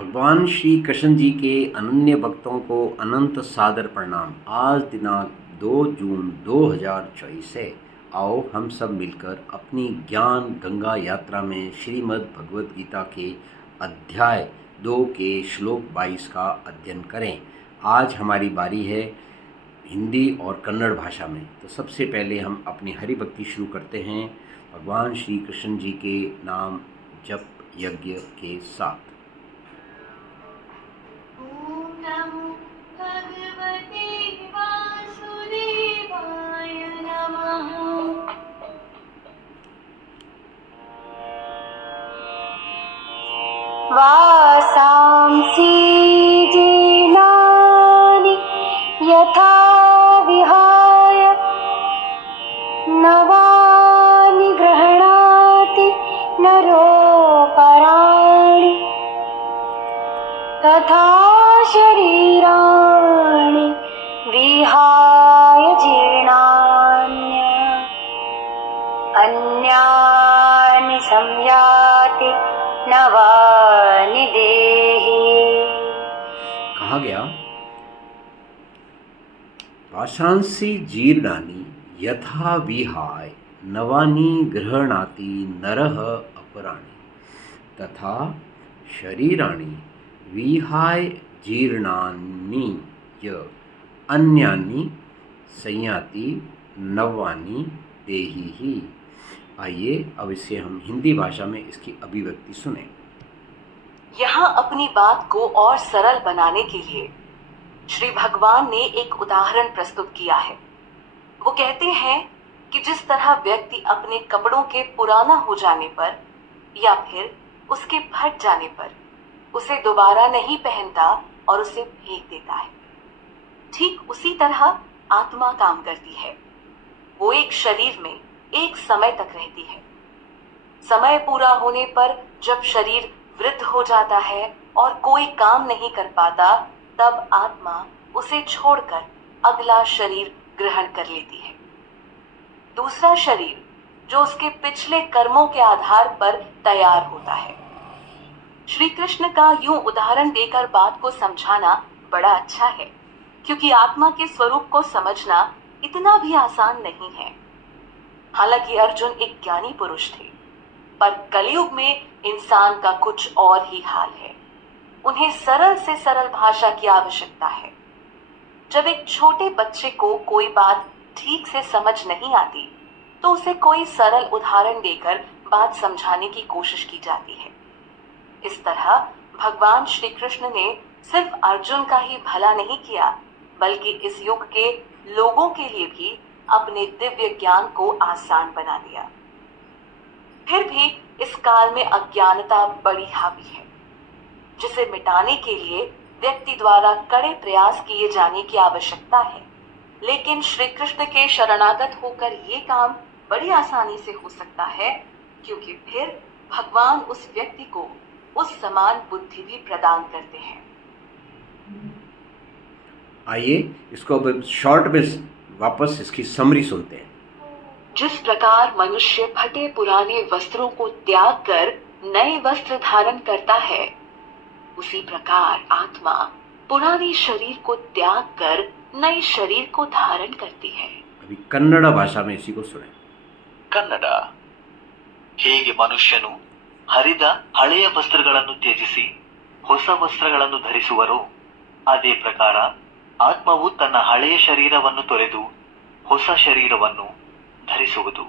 भगवान श्री कृष्ण जी के अनन्य भक्तों को अनंत सादर प्रणाम। आज दिनांक 2 जून 2024 है। आओ हम सब मिलकर अपनी ज्ञान गंगा यात्रा में श्रीमद् भगवद गीता के अध्याय 2 के श्लोक 22 का अध्ययन करें। आज हमारी बारी है हिंदी और कन्नड़ भाषा में। तो सबसे पहले हम अपनी हरि भक्ति शुरू करते हैं भगवान श्री कृष्ण जी के नाम जप यज्ञ के साथ। वासांसि जीर्णानि यथा विहाय नवानि गृह्णाति नरोपराणि तथा शरीराणि विहाय अन्यानि संयाति नवानि देहि। कहा गया वासांसि जीर्णानि यथा विहाय नवानि गृह्णाति नरः अपराणि तथा शरीराणि विहाय जीर्णानि अन्यानि संयाति नवानि देहि। आइए अब इसे हम हिंदी भाषा में इसकी अभिव्यक्ति सुने। यहाँ अपनी बात को और सरल बनाने के लिए श्री भगवान ने एक उदाहरण प्रस्तुत किया है। वो कहते हैं कि जिस तरह व्यक्ति अपने कपड़ों के पुराना हो जाने पर या फिर उसके फट जाने पर उसे दोबारा नहीं पहनता और उसे फेंक देता है, ठीक उसी तरह आत्मा काम करती है। वो एक शरीर में एक समय तक रहती है। समय पूरा होने पर जब शरीर वृद्ध हो जाता है और कोई काम नहीं कर पाता, तब आत्मा उसे छोड़कर अगला शरीर ग्रहण कर लेती है। दूसरा शरीर जो उसके पिछले कर्मों के आधार पर तैयार होता है। श्री कृष्ण का यूं उदाहरण देकर बात को समझाना बड़ा अच्छा है, क्योंकि आत्मा के स्वरूप को समझना इतना भी आसान नहीं है। हालांकि अर्जुन एक ज्ञानी पुरुष थे, पर कलयुग में इंसान का कुछ और ही हाल है। उन्हें सरल से सरल भाषा की आवश्यकता है। जब एक छोटे बच्चे को कोई बात ठीक से समझ नहीं आती, तो उसे कोई सरल उदाहरण देकर बात समझाने की कोशिश की जाती है। इस तरह भगवान श्री कृष्ण ने सिर्फ अर्जुन का ही भला नहीं किया, बल्कि इस युग के लोगों के लिए भी अपने दिव्य ज्ञान को आसान बना दिया। फिर भी इस काल में अज्ञानता बड़ी हावी है, जिसे मिटाने के लिए व्यक्ति द्वारा कड़े प्रयास किए जाने की आवश्यकता है। लेकिन श्री कृष्ण के शरणागत होकर ये काम बड़ी आसानी से हो सकता है, क्योंकि फिर भगवान उस व्यक्ति को उस समान बुद्धि भी प्रदान करते हैं। आइए इसको अब शॉर्ट में वापस इसकी समरी सुनते हैं। जिस प्रकार मनुष्य फटे पुराने वस्त्रों को त्याग कर नए वस्त्र धारण करता है, उसी प्रकार आत्मा पुराने शरीर को त्याग कर नए शरीर को धारण करती है। अभी कन्नड़ भाषा में इसी को सुने। ಕನ್ನಡ ಹೇಗೆ ಮನುಷ್ಯನು ಹರಿದ ಹಳೆಯ ವಸ್ತ್ರಗಳನ್ನು ತ್ಯಜಿಸಿ ಹೊಸ ವಸ್ತ್ರಗಳನ್ನು ಧರಿಸುವರೋ, ಅದೇ ಪ್ರಕಾರ ಆತ್ಮವು ತನ್ನ ಹಳೆಯ ಶರೀರವನ್ನು ತೊರೆದು ಹೊಸ ಶರೀರವನ್ನು ಧರಿಸುವುದು।